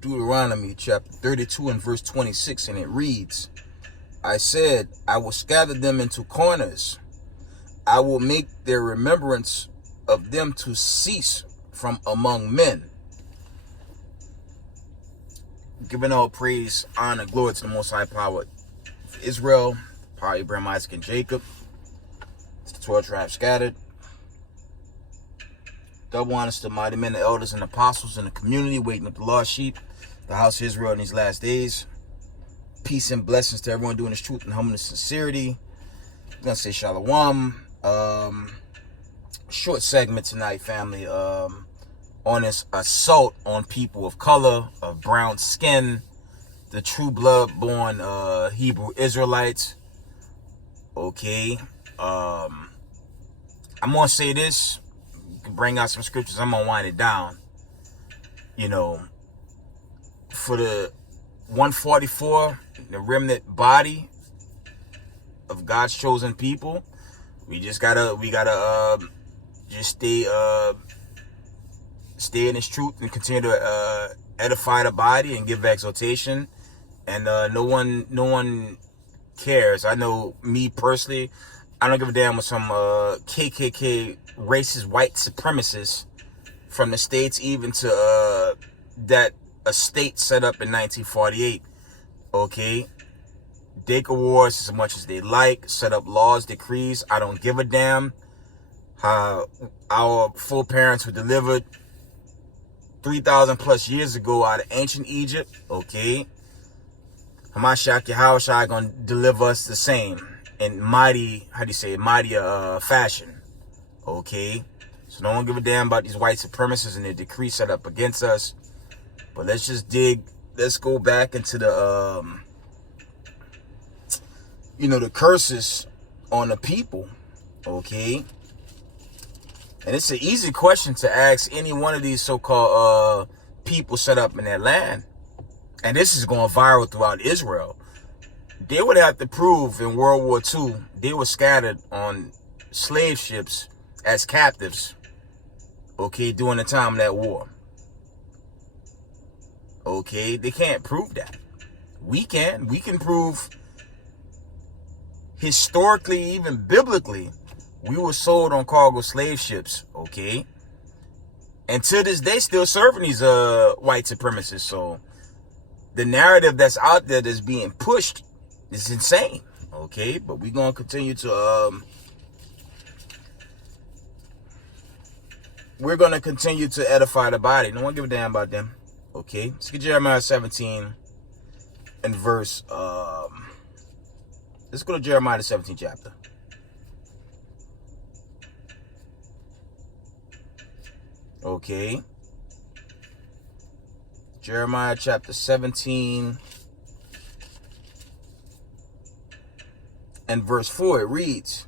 Deuteronomy chapter 32 and verse 26, and it reads, I said, I will scatter them into corners. I will make their remembrance of them to cease from among men. Giving all praise, honor, glory to the Most High Power of Israel, power of Abraham, Isaac, and Jacob. It's the 12 tribes scattered. Double honors to mighty men, the elders, and apostles in the community, waiting up the lost sheep, the house of Israel in these last days. Peace and blessings to everyone doing this truth and humbleness and sincerity. I'm going to say shalom. Short segment tonight, family, on this assault on people of color, of brown skin, the true blood-born Hebrew Israelites. Okay. I'm going to say this, bring out some scriptures, I'm going to wind it down. You know, for the 144, the remnant body of God's chosen people, we gotta just stay in this truth and continue to edify the body and give exhortation. And no one cares. I know me personally, I don't give a damn with some KKK racist white supremacists from the States, even to that a state set up in 1948. Okay, they can war as much as they like, set up laws, decrees. I don't give a damn. Our foreparents were delivered 3,000 plus years ago out of ancient Egypt. Okay, Hamashiach Yahushua gonna deliver us the same in mighty fashion. Okay, so don't give a damn about these white supremacists and their decree set up against us. But let's go back into the the curses on the people. Okay, and it's an easy question to ask any one of these so-called people set up in their land, and this is going viral throughout Israel. They would have to prove in World War II they were scattered on slave ships as captives, okay, during the time of that war. Okay, they can't prove that. We can prove historically, even biblically, we were sold on cargo slave ships, okay? And to this day, still serving these white supremacists. So the narrative that's out there that's being pushed is insane, okay? But we're going to continue to edify the body. No one give a damn about them. Okay, let's get Jeremiah 17 and verse, let's go to Jeremiah the 17th chapter. Okay. Jeremiah chapter 17 and verse 4, it reads,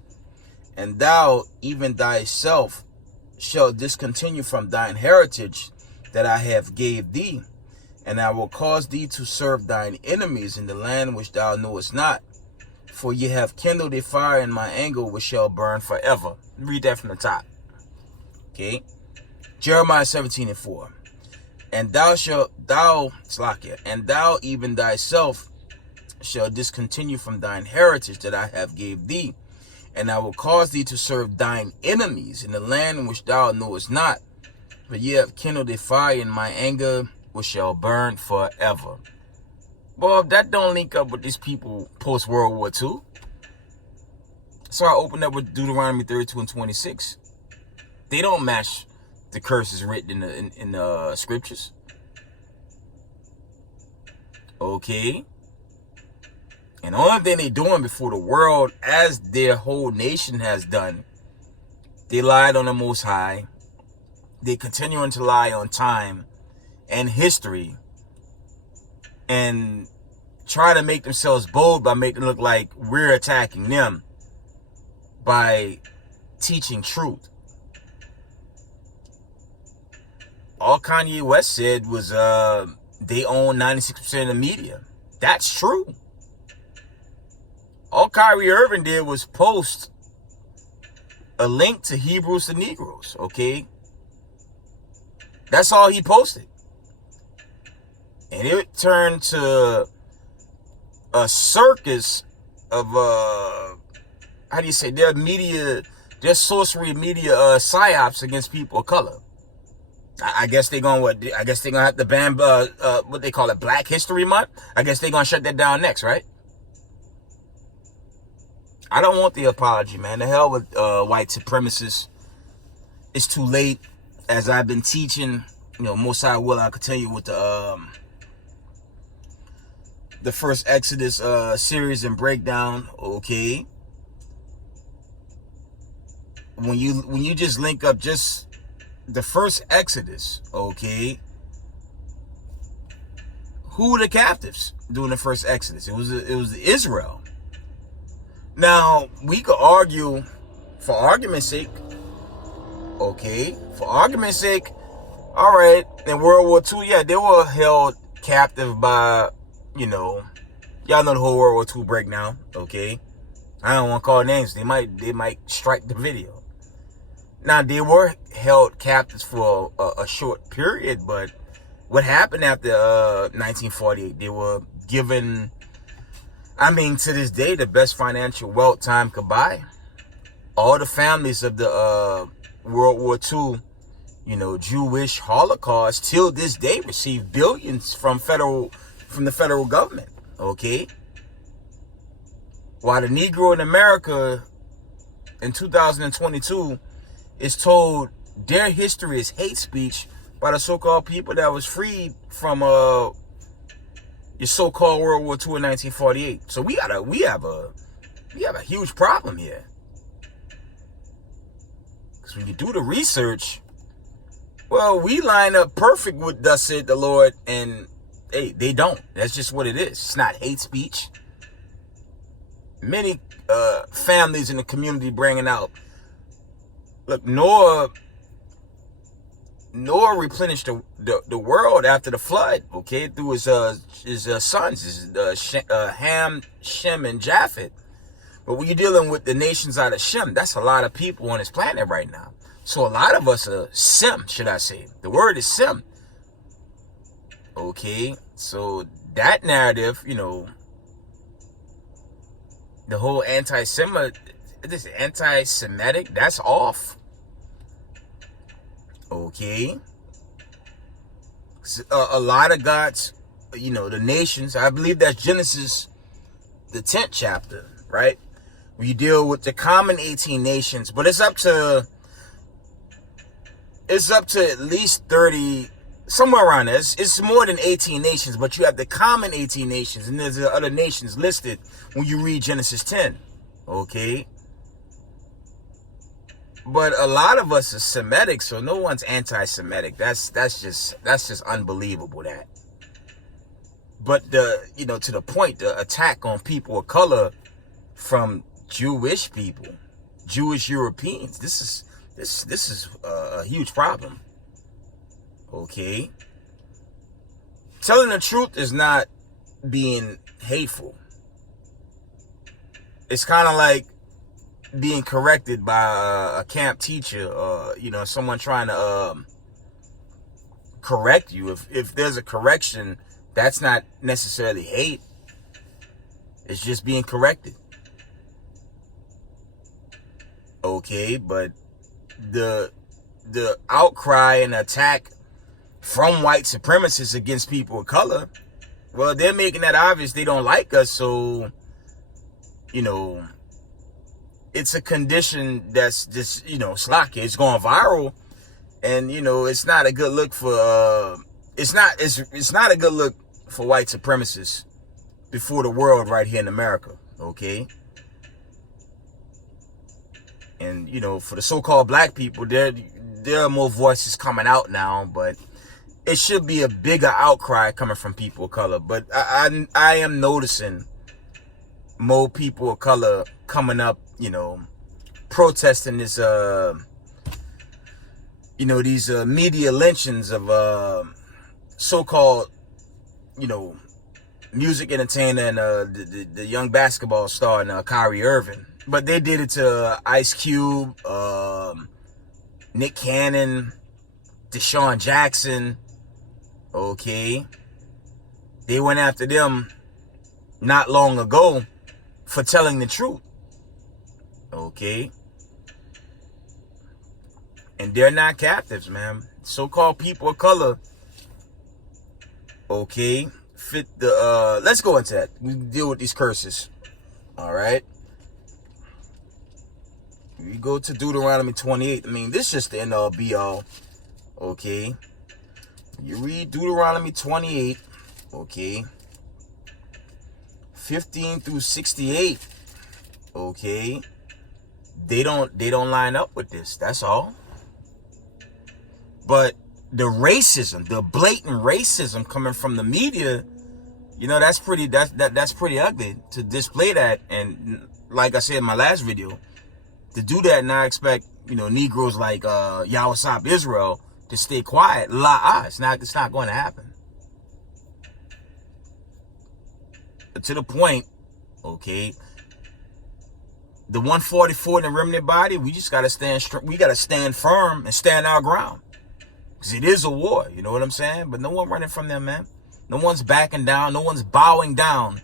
And thou, even thyself, shalt discontinue from thine heritage that I have gave thee, and I will cause thee to serve thine enemies in the land which thou knowest not, for ye have kindled a fire in my anger which shall burn forever. Read that from the top. Okay, Jeremiah 17 and 4. And thou even thyself shall discontinue from thine heritage that I have gave thee, and I will cause thee to serve thine enemies in the land which thou knowest not, for ye have kindled a fire in my anger, which shall burn forever. Well, that don't link up with these people post-World War II. So I opened up with Deuteronomy 32 and 26. They don't match the curses written in the scriptures. Okay. And the only thing they doing before the world, as their whole nation has done, they lied on the Most High. They continuing to lie on time and history and try to make themselves bold by making it look like we're attacking them by teaching truth. All Kanye West said was they own 96% of the media. That's true. All Kyrie Irving did was post a link to Hebrews to Negroes, okay? That's all he posted. And it turned to a circus of how do you say, their sorcery media psyops against people of color. I guess they're gonna have to ban what they call it, Black History Month. I guess they're gonna shut that down next, right? I don't want the apology, man. The hell with white supremacists. It's too late. As I've been teaching, most I will, I'll continue with the first Exodus series and breakdown. Okay, when you just link up just the first Exodus, okay, who were the captives during the first Exodus? It was Israel. Now we could argue, for argument's sake, okay, all right, in World War II, yeah, they were held captive by, y'all know the whole World War II breakdown, okay? I don't want to call names. They might strike the video. Now, they were held captives for a short period, but what happened after 1948? They were given, to this day, the best financial wealth time could buy. All the families of the World War II, Jewish Holocaust, till this day receive billions from the federal government, okay? While the Negro in America in 2022 is told their history is hate speech by the so-called people that was freed from your so-called World War II in 1948. So we have a huge problem here. Because when you do the research, well, we line up perfect with thus said the Lord, and hey, they don't. That's just what it is. It's not hate speech. Many families in the community bringing out, look, Noah replenished the world after the flood, okay, through his sons, Ham, Shem, and Japheth. But when you're dealing with the nations out of Shem, that's a lot of people on this planet right now. So a lot of us are Sem, should I say. The word is Sem. Okay, so that narrative, the whole anti-Semitic, that's off. Okay. A lot of God's, the nations, I believe that's Genesis, the 10th chapter, right? Where you deal with the common 18 nations, but it's up to at least 30, somewhere around there. It's more than 18 nations, but you have the common 18 nations, and there's the other nations listed when you read Genesis 10, okay? But a lot of us are Semitic, so no one's anti-Semitic. That's just unbelievable, that. But to the point, the attack on people of color from Jewish people, Jewish Europeans, this is a huge problem. Okay. Telling the truth is not being hateful. It's kind of like being corrected by a camp teacher, or someone trying to correct you. If there's a correction, that's not necessarily hate. It's just being corrected. Okay, but the outcry and attack from white supremacists against people of color, well, they're making that obvious. They don't like us, so it's a condition that's just, slacky. It's going viral, and it's not a good look for it's not a good look for white supremacists before the world right here in America, okay? And for the so-called black people, there are more voices coming out now, but it should be a bigger outcry coming from people of color. But I am noticing more people of color coming up, protesting this, these media lynchings of so-called, music entertainer and the young basketball star and Kyrie Irving. But they did it to Ice Cube, Nick Cannon, Deshaun Jackson, okay? They went after them not long ago for telling the truth. Okay? And they're not captives, man. So-called people of color, okay, fit the, let's go into that. We deal with these curses. All right? We go to Deuteronomy 28. I mean, this is just the end all be all. Okay? You read Deuteronomy 28, okay, 15 through 68, okay, they don't line up with this. That's all. But the racism, the blatant racism coming from the media, you know, that's pretty ugly to display that. And like I said in my last video, to do that and I expect, you know, Negroes like Yawasop Israel to stay quiet. It's not going to happen. But to the point, okay, the 144 in the remnant body, we just got to stand firm and stand our ground. Because it is a war, you know what I'm saying? But no one running from them, man. No one's backing down. No one's bowing down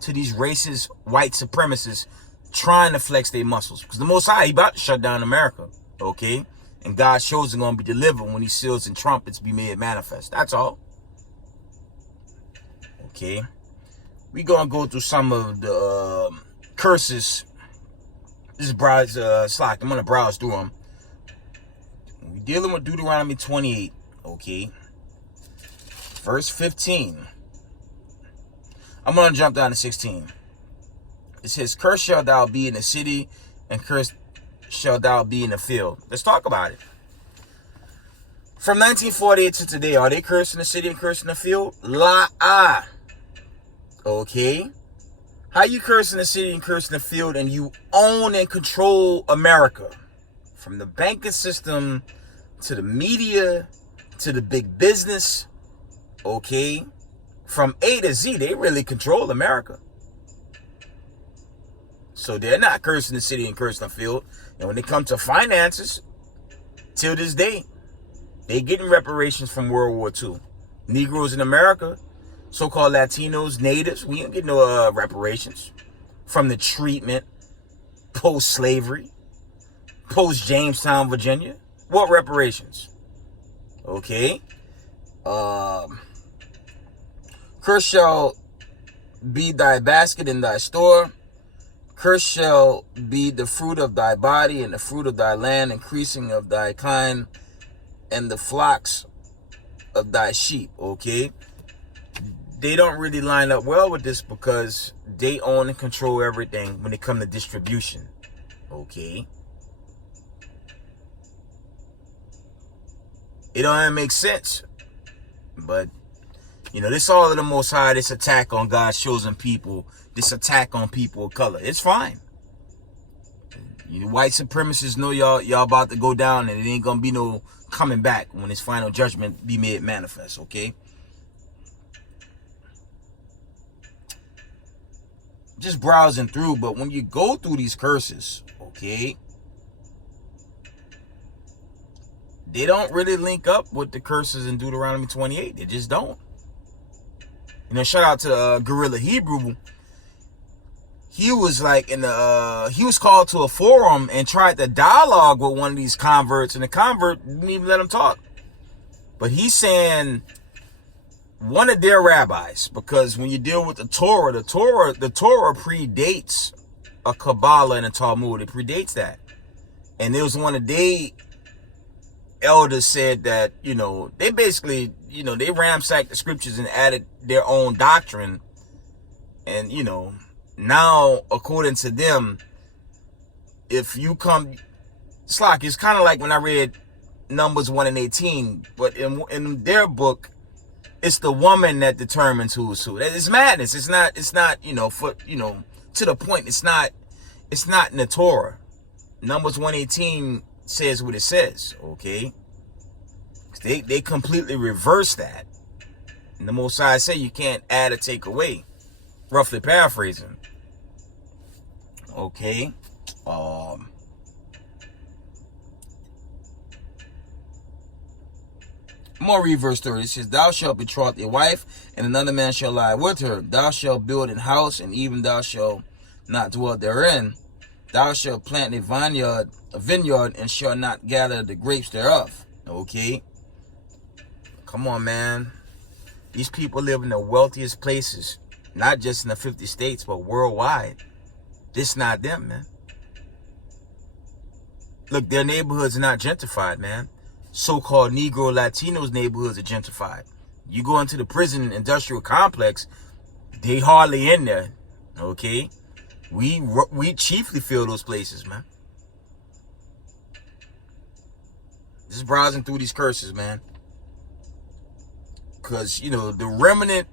to these racist white supremacists trying to flex their muscles. Because the Most High, he about to shut down America, okay? And God's chosen going to be delivered when these seals and trumpets be made manifest. That's all. Okay. We going to go through some of the curses. This is Slack. I'm going to browse through them. We're dealing with Deuteronomy 28. Okay. Verse 15. I'm going to jump down to 16. It says, "Cursed shalt thou be in the city, and cursed shall thou be in the field." Let's talk about it. From 1948 to today, are they cursed in the city and cursed in the field? Okay. How you curse in the city and curse in the field and you own and control America? From the banking system to the media to the big business. Okay. From A to Z, they really control America. So they're not cursing the city and cursing the field. And when it comes to finances, till this day, they getting reparations from World War II. Negroes in America, so-called Latinos, natives, we ain't getting no reparations from the treatment post-slavery, post-Jamestown, Virginia. What reparations? Okay. Cursed shall be thy basket in thy store. Cursed shall be the fruit of thy body and the fruit of thy land, increasing of thy kind, and the flocks of thy sheep. Okay. They don't really line up well with this because they own and control everything when it comes to distribution. Okay. It don't make sense. But, you know, this all of the Most High, this attack on God's chosen people, this attack on people of color. It's fine. You know, white supremacists know y'all about to go down, and it ain't gonna be no coming back when his final judgment be made manifest, okay? Just browsing through, but when you go through these curses, okay, they don't really link up with the curses in Deuteronomy 28. They just don't. You know, shout out to Gorilla Hebrew. He was like he was called to a forum and tried to dialogue with one of these converts, and the convert didn't even let him talk. But he's saying one of their rabbis, because when you deal with the Torah predates a Kabbalah and a Talmud. It predates that. And there was one of their elders said that, you know, they basically, you know, they ransacked the scriptures and added their own doctrine. And, you know, now, according to them, if you come, it's kind of like when I read Numbers 1 and 18, but in their book, it's the woman that determines who's who. It's madness. It's not, you know, to the point. It's not in the Torah. Numbers 1:18 says what it says, okay? They completely reverse that. And the Most High say you can't add or take away. Roughly paraphrasing. Okay. I'm going to read verse 30. It says, thou shalt betroth a wife, and another man shall lie with her. Thou shalt build an house, and even thou shalt not dwell therein. Thou shalt plant a vineyard, and shalt not gather the grapes thereof. Okay? Come on, man. These people live in the wealthiest places, not just in the 50 states, but worldwide. This not them, man. Look, their neighborhoods are not gentrified, man. So-called Negro Latinos neighborhoods are gentrified. You go into the prison industrial complex, they hardly in there. Okay? We chiefly fill those places, man. Just browsing through these curses, man. Because, you know, the remnant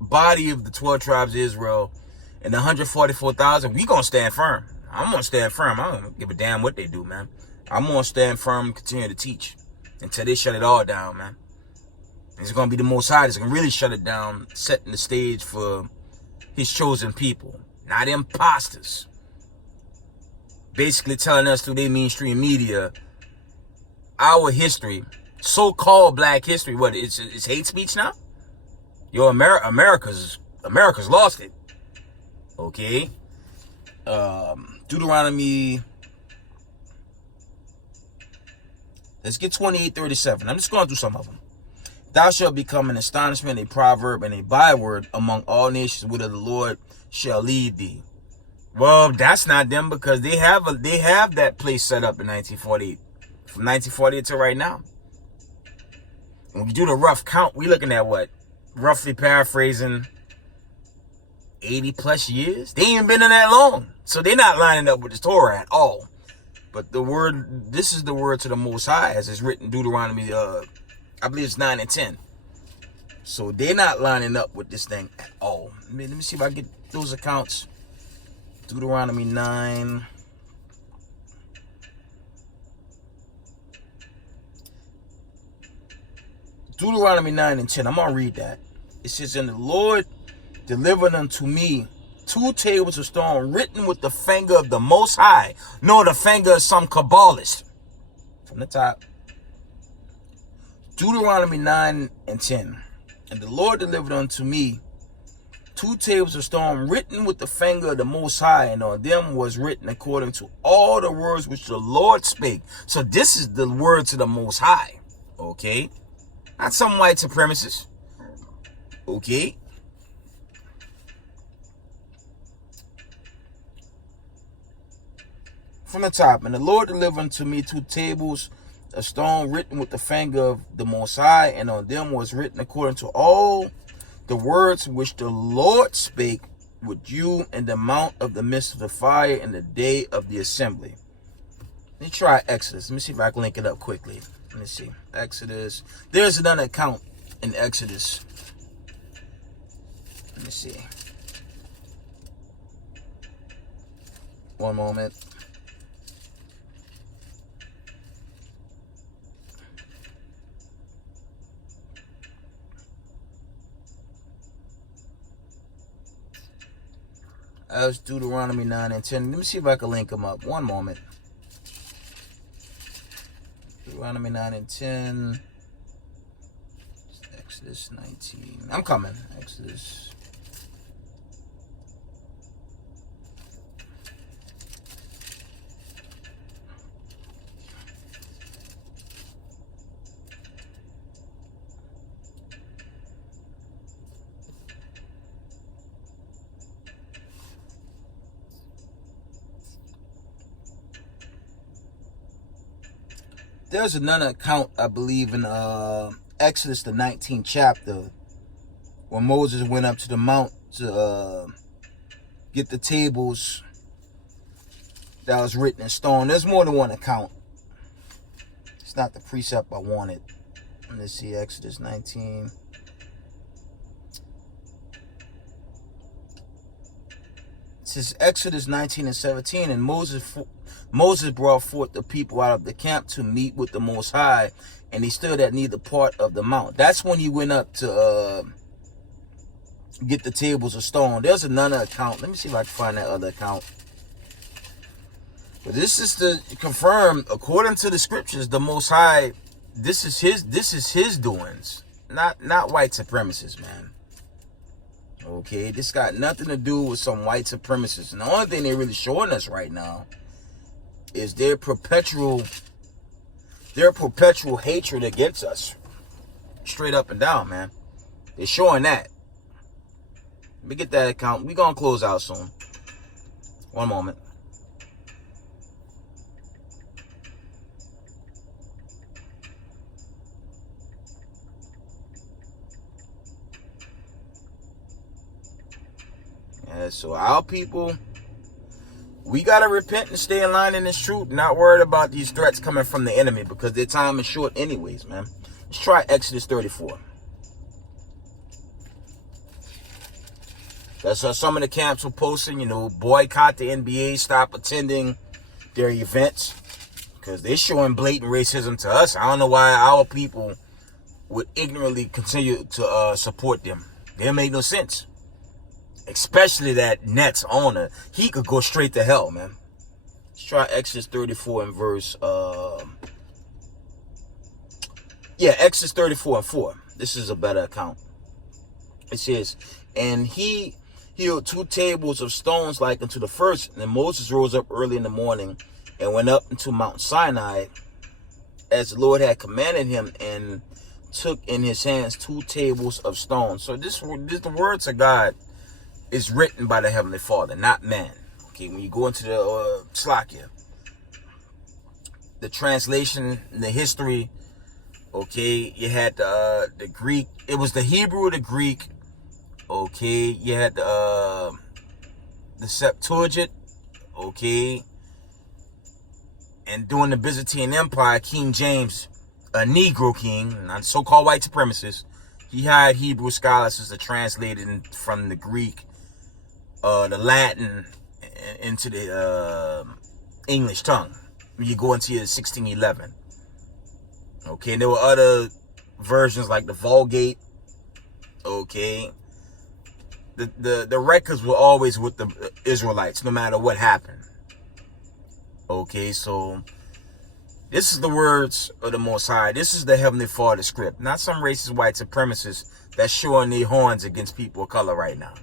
body of the 12 tribes of Israel and the 144,000, we going to stand firm. I'm going to stand firm. I don't give a damn what they do, man. I'm going to stand firm and continue to teach until they shut it all down, man. It's going to be the Most High that's going to really shut it down, setting the stage for his chosen people, not imposters. Basically telling us through their mainstream media, our history, so-called black history, what, it's hate speech now? Yo, America's lost it. Okay? Deuteronomy, let's get 28:37. I'm just going through some of them. Thou shalt become an astonishment, a proverb, and a byword among all nations, whither the Lord shall lead thee. Well, that's not them, because they have that place set up in 1948. From 1948 to right now. When we do the rough count, we looking at what? Roughly paraphrasing, 80 plus years? They ain't been in that long. So they're not lining up with the Torah at all. But this is the word to the Most High, as it's written in Deuteronomy, I believe it's 9 and 10. So they're not lining up with this thing at all. Let me see if I get those accounts. Deuteronomy 9. Deuteronomy 9 and 10. I'm going to read that. It says, and the Lord delivered unto me 2 tables of stone written with the finger of the Most High. No, the finger of some Kabbalist. From the top. Deuteronomy 9 and 10. And the Lord delivered unto me 2 tables of stone written with the finger of the Most High, and on them was written according to all the words which the Lord spake. So this is the word to the Most High. Okay? Not some white supremacists. Okay? From the top. And the Lord delivered unto me 2 tables of stone written with the finger of the Most High, and on them was written according to all the words which the Lord spake with you in the mount of the midst of the fire in the day of the assembly. Let me try Exodus. Let me see if I can link it up quickly. Let me see. Exodus. There's another account in Exodus. Let me see. One moment. That's Deuteronomy 9 and 10. Let me see if I can link them up. One moment. Deuteronomy 9 and 10. Exodus 19. I'm coming. Exodus. There's another account, I believe, in Exodus, the 19th chapter, when Moses went up to the mount to get the tables that was written in stone. There's more than one account. It's not the precept I wanted. Let me see, Exodus 19. It says Exodus 19 and 17, and Moses brought forth the people out of the camp to meet with the Most High, and he stood at neither part of the mount. That's when he went up to get the tables of stone. There's another account. Let me see if I can find that other account. But this is to confirm, according to the scriptures, the Most High this is his doings, not white supremacists, man. Okay, this got nothing to do with some white supremacists. And the only thing they're really showing us right now is their perpetual hatred against us. Straight up and down, man. They're showing that. Let me get that account. We're going to close out soon. One moment. Yeah, so our people, we got to repent and stay in line in this truth. Not worried about these threats coming from the enemy, because their time is short anyways, man. Let's try Exodus 34. That's how some of the camps were posting, boycott the NBA, stop attending their events, because they're showing blatant racism to us. I don't know why our people would ignorantly continue to support them. They don't make no sense. Especially that Nets owner. He could go straight to hell, man. Let's try Exodus 34 and verse... Exodus 34 and 4. This is a better account. It says, and he healed 2 tables of stones like unto the first. And Moses rose up early in the morning and went up into Mount Sinai, as the Lord had commanded him, and took in his hands 2 tables of stone. So this the words of God is written by the Heavenly Father, not man. Okay, when you go into the Slakia, the translation, the history, okay, you had the Greek. It was the Hebrew, the Greek. Okay, you had the Septuagint. Okay, and during the Byzantine Empire, King James, a Negro king, not so-called white supremacist, he hired Hebrew scholars to translate it from the Greek, the Latin, into the English tongue. When you go into 1611. Okay, and there were other versions like the Vulgate. Okay, the records were always with the Israelites, no matter what happened. Okay, so this is the words of the Most High. This is the Heavenly Father script, not some racist white supremacists that's showing their horns against people of color right now.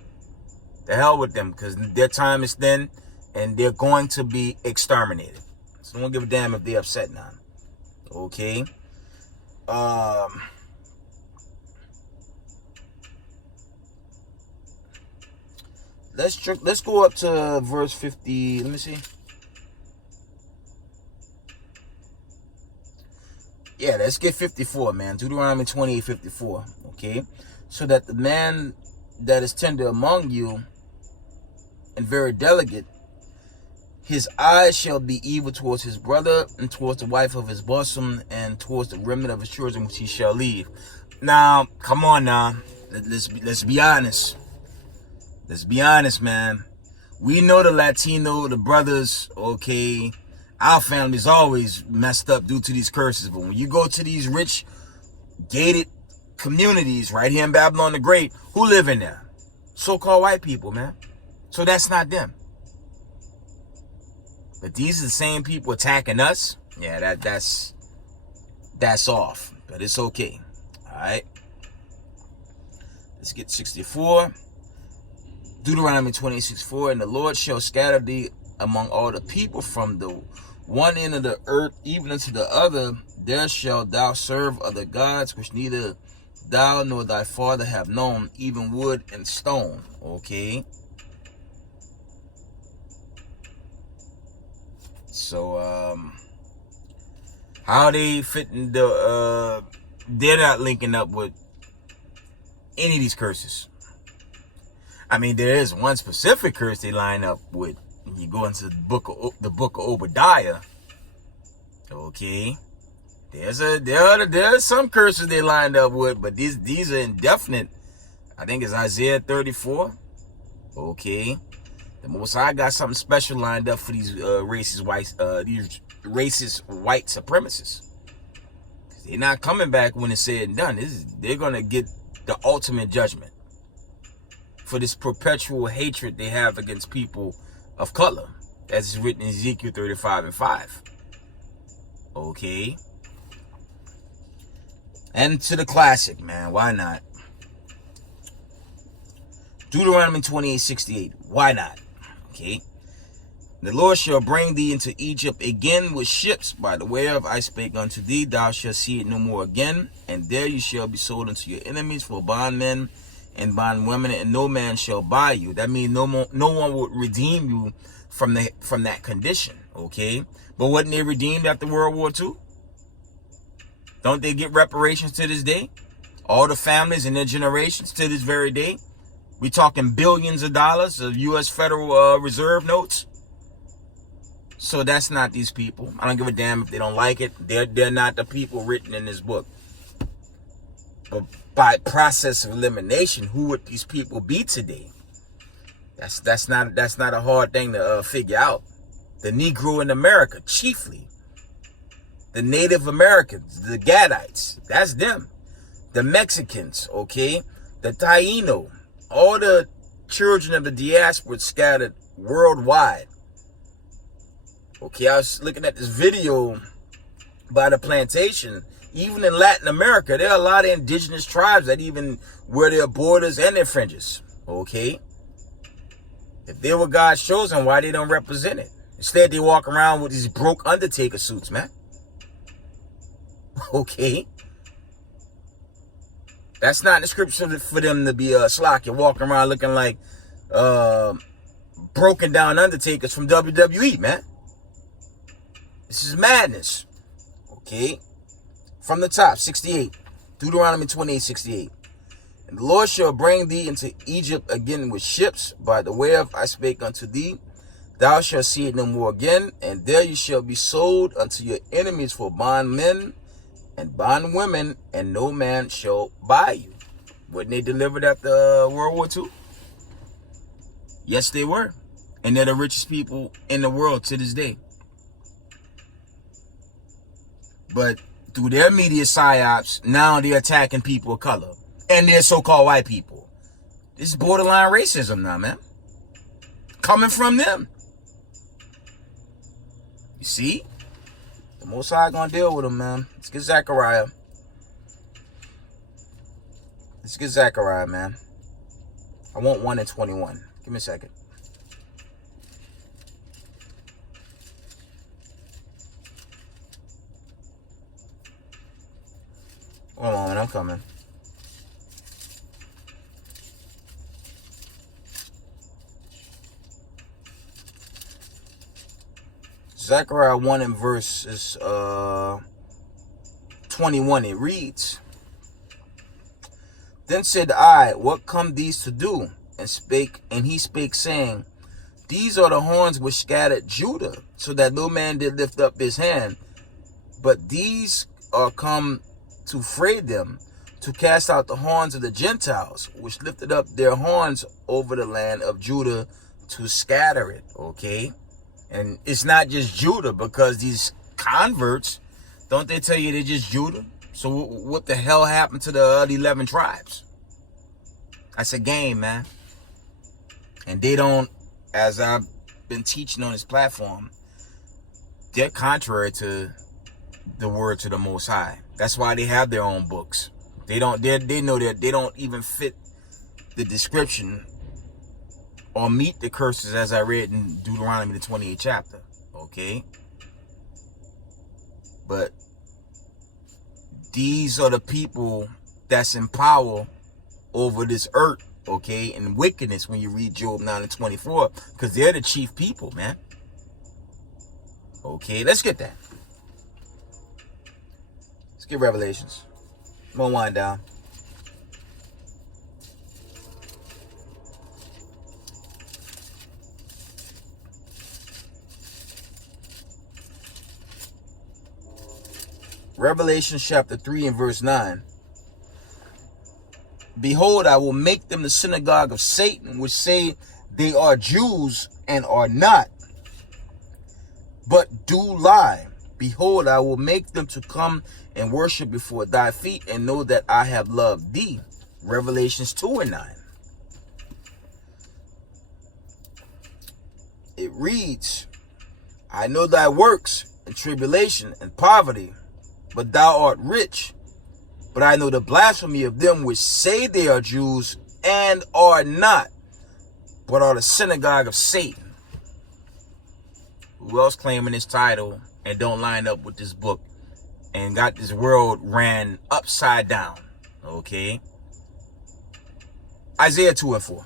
The hell with them, because their time is thin and they're going to be exterminated. So don't give a damn if they're upset now. Okay. Let's go up to verse 50. Let me see. Yeah, let's get 54, man. Deuteronomy 28:54. Okay. So that the man that is tender among you and very delicate, his eyes shall be evil towards his brother, and towards the wife of his bosom, and towards the remnant of his children which he shall leave. Now, come on now. Let's be honest. Let's be honest, man. We know the Latino, the brothers, okay, our family's always messed up due to these curses. But when you go to these rich, gated communities right here in Babylon the Great, who live in there? So-called white people, man. So that's not them. But these are the same people attacking us. Yeah, that's off. But it's okay. Alright. Let's get 64. Deuteronomy 26:4. And the Lord shall scatter thee among all the people, from the one end of the earth even unto the other. There shalt thou serve other gods, which neither thou nor thy father have known, even wood and stone. Okay. So, how they fit in they're not linking up with any of these curses. I mean, there is one specific curse they line up with. When you go into the book of Obadiah, okay, there's some curses they lined up with, but these are indefinite. I think it's Isaiah 34. Okay. The Most High got something special lined up for these racist white supremacists. They're not coming back when it's said and done. They're gonna get the ultimate judgment for this perpetual hatred they have against people of color, as is written in Ezekiel 35:5. Okay. And to the classic, man. Why not? Deuteronomy 28:68. Why not? Okay. The Lord shall bring thee into Egypt again with ships, by the way of I spake unto thee. Thou shalt see it no more again. And there you shall be sold unto your enemies for bondmen and bondwomen, and no man shall buy you. That means no one would redeem you from that condition. Okay. But wasn't they redeemed after World War II? Don't they get reparations to this day? All the families and their generations to this very day. We talking billions of dollars of U.S. Federal Reserve notes. So that's not these people. I don't give a damn if they don't like it. They're not the people written in this book. But by process of elimination, who would these people be today? That's not a hard thing to figure out. The Negro in America, chiefly. The Native Americans, the Gadites, that's them. The Mexicans, okay? The Taino, all the children of the diaspora scattered worldwide. Okay, I was looking at this video by the plantation. Even in Latin America, there are a lot of indigenous tribes that even wear their borders and their fringes. Okay? If they were God's chosen, why they don't represent it? Instead, they walk around with these broke Undertaker suits, man. Okay? That's not the scripture for them to be slocky, walking around looking like broken down Undertakers from WWE, man. This is madness. Okay? From the top, 68. Deuteronomy 28:68. And the Lord shall bring thee into Egypt again with ships, by the way of I spake unto thee. Thou shalt see it no more again, and there you shall be sold unto your enemies for bondmen and bondwomen, and no man shall buy you. Wasn't they delivered after World War II? Yes, they were. And they're the richest people in the world to this day. But through their media psyops, now they're attacking people of color. And they're so-called white people. This is borderline racism now, man. Coming from them. You see? The Most High gonna deal with them, man. Let's get Zechariah. Let's get Zechariah, man. I want 1 and 21. Give me a second. Hold on, I'm coming. Zechariah 1 and verse 21, it reads, Then said I, What come these to do? And he spake, saying, These are the horns which scattered Judah, so that no man did lift up his hand. But these are come to fray them, to cast out the horns of the Gentiles, which lifted up their horns over the land of Judah, to scatter it. Okay? And it's not just Judah, because these converts, don't they tell you they're just Judah? So what the hell happened to the other 11 tribes? That's a game, man. And they don't, as I've been teaching on this platform, they're contrary to the words of the Most High. That's why they have their own books. They know that they don't even fit the description or meet the curses as I read in Deuteronomy the 28th chapter. Okay? But these are the people that's in power over this earth, okay, and wickedness when you read Job 9 and 24, because they're the chief people, man. Okay, let's get that. Let's get Revelations. I'm gonna wind down. Revelation chapter 3 and verse 9. Behold, I will make them the synagogue of Satan, which say they are Jews and are not, but do lie. Behold, I will make them to come and worship before thy feet, and know that I have loved thee. Revelations 2 and 9. It reads, I know thy works, and tribulation, and poverty, but thou art rich. But I know the blasphemy of them which say they are Jews and are not, but are the synagogue of Satan. Who else claiming this title and don't line up with this book and got this world ran upside down? Okay. Isaiah 2 and 4.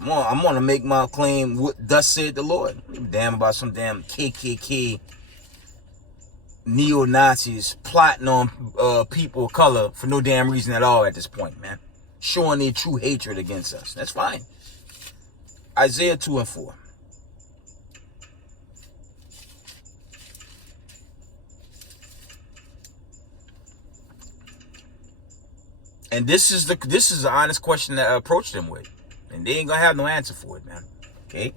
I'm gonna make my claim. What thus said the Lord? Damn about some damn KKK neo-Nazis plotting on people of color for no damn reason at all at this point, man. Showing their true hatred against us. That's fine. Isaiah 2 and 4. And this is the honest question that I approached them with. And they ain't gonna have no answer for it, man. Okay?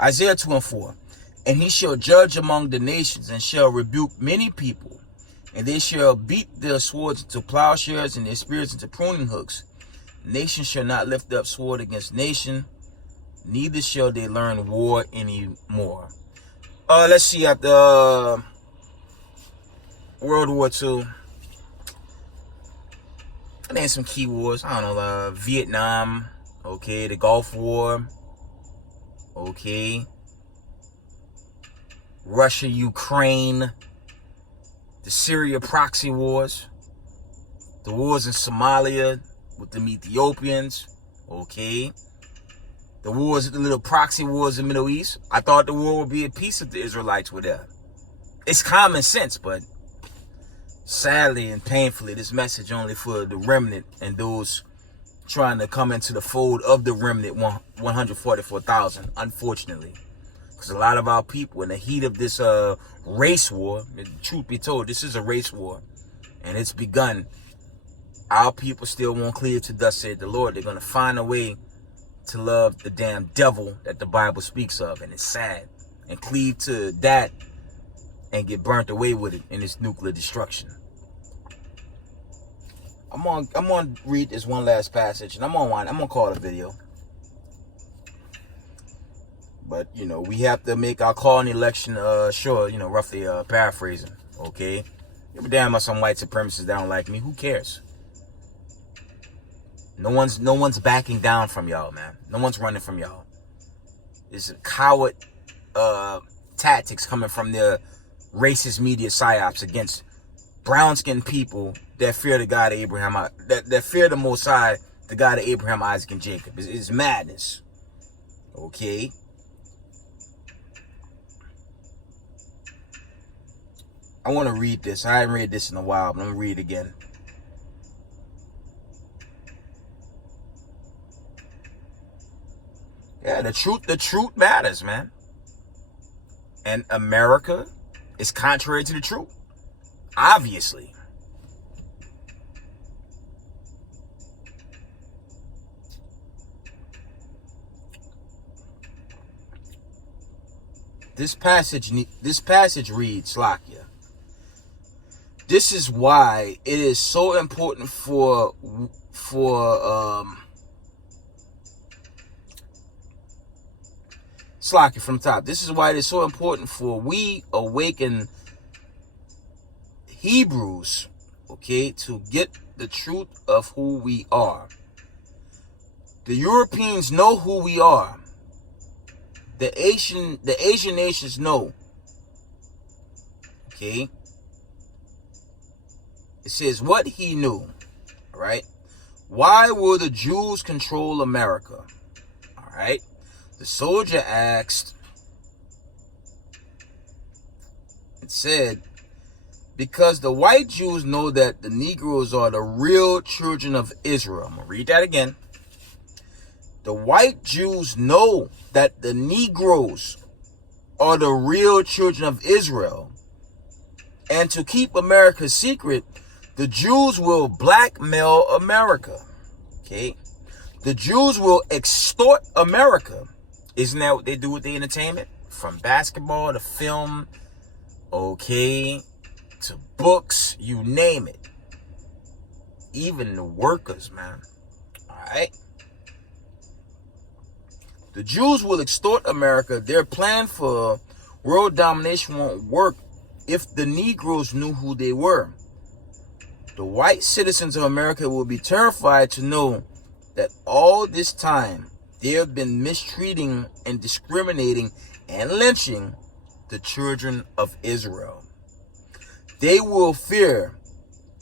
Isaiah 2 and 4. And he shall judge among the nations, and shall rebuke many people. And they shall beat their swords into plowshares, and their spears into pruning hooks. Nation shall not lift up sword against nation, neither shall they learn war anymore. Let's see, after World War II, I named some key wars. I don't know, Vietnam, okay, the Gulf War, okay, Russia, Ukraine, the Syria proxy wars, the wars in Somalia with the Ethiopians, okay, the wars, the little proxy wars in the Middle East. I thought the war would be at peace if the Israelites were there. It's common sense, but sadly and painfully, this message only for the remnant and those trying to come into the fold of the remnant 144,000, unfortunately. Because a lot of our people, in the heat of this race war, truth be told, this is a race war, and it's begun. Our people still won't cleave to thus said the Lord. They're going to find a way to love the damn devil that the Bible speaks of, and it's sad, and cleave to that and get burnt away with it in this nuclear destruction. I'm gonna read this one last passage, and I'm gonna call it a video. But you know, we have to make our call in the election sure, you know, roughly paraphrasing, okay? Give a damn about some white supremacists that don't like me. Who cares? No one's backing down from y'all, man. No one's running from y'all. It's coward tactics coming from the racist media psyops against brown-skinned people that fear the God of Abraham, that fear the Most High, the God of Abraham, Isaac, and Jacob. It's madness. Okay? I want to read this. I haven't read this in a while, but I'm going to read it again. Yeah, the truth matters, man. And America is contrary to the truth. Obviously. This passage reads, Slakia. This is why it is so important for Slakia from top. This is why it is so important for we awaken Hebrews, okay, to get the truth of who we are. The Europeans know who we are. The Asian nations know. Okay. It says what he knew. All right. Why will the Jews control America? All right. The soldier asked. It said, because the white Jews know that the Negroes are the real children of Israel. I'm going to read that again. The white Jews know that the Negroes are the real children of Israel. And to keep America secret, the Jews will blackmail America. Okay? The Jews will extort America. Isn't that what they do with the entertainment? From basketball to film, okay, to books, you name it. Even the workers, man. All right? The Jews will extort America. Their plan for world domination won't work if the Negroes knew who they were. The white citizens of America will be terrified to know that all this time they have been mistreating and discriminating and lynching the children of Israel. They will fear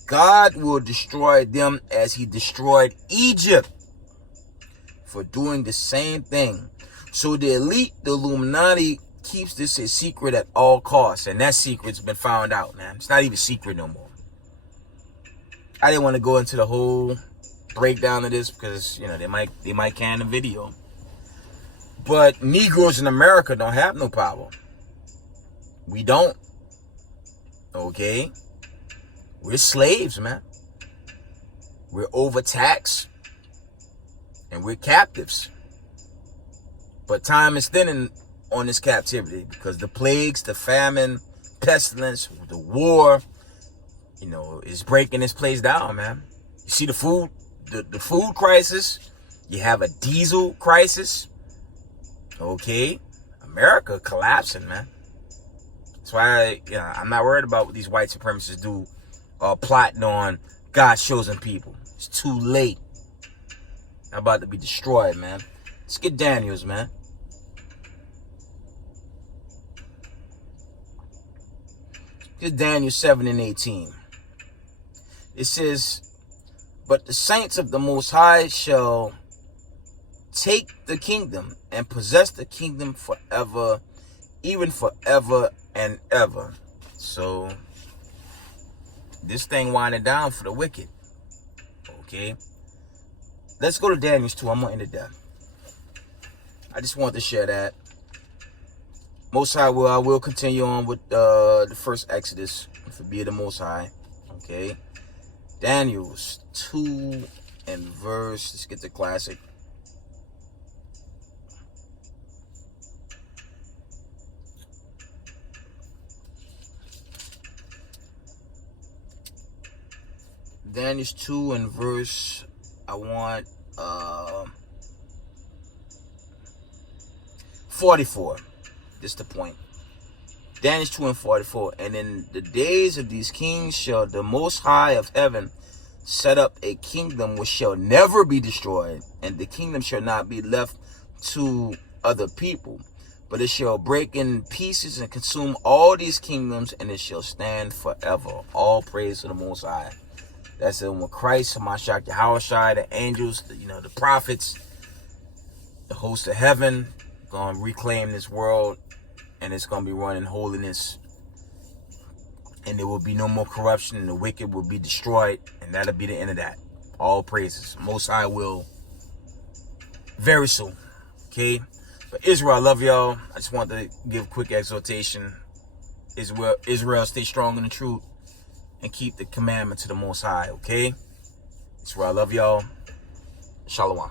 God will destroy them as he destroyed Egypt for doing the same thing. So the elite, the Illuminati, keeps this a secret at all costs. And that secret's been found out, man. It's not even secret no more. I didn't want to go into the whole breakdown of this because, you know, they might can the video. But Negroes in America don't have no power. We don't. Okay? We're slaves, man. We're overtaxed. And we're captives. But time is thinning on this captivity because the plagues, the famine, pestilence, the war, you know, is breaking this place down, man. You see the food crisis. You have a diesel crisis. Okay? America collapsing, man. That's why I'm not worried about what these white supremacists do plotting on God's chosen people. It's too late. I'm about to be destroyed, man. Let's get Daniel's, man. Get Daniel 7 and 18. It says, but the saints of the Most High shall take the kingdom and possess the kingdom forever, even forever and ever. So this thing winding down for the wicked. Okay. Let's go to Daniel's 2. I'm going to end it there. I just wanted to share that. Most High I will continue on with the first Exodus. If it be the Most High. Okay. Daniel's 2 and verse. Let's get the classic. Daniel's 2 and verse. I want 44. This the point. Daniel 2 and 44. And in the days of these kings shall the Most High of heaven set up a kingdom which shall never be destroyed, and the kingdom shall not be left to other people, but it shall break in pieces and consume all these kingdoms, and it shall stand forever. All praise to the Most High. That's it. When Christ, Hamashiach, Yahushua, the angels, the prophets, the hosts of heaven, going to reclaim this world, and it's going to be run in holiness. And there will be no more corruption, and the wicked will be destroyed, and that'll be the end of that. All praises. Most High will very soon. Okay? But Israel, I love y'all. I just want to give a quick exhortation. Israel, stay strong in the truth and keep the commandment to the Most High. Okay? Israel, I love y'all. Shalom.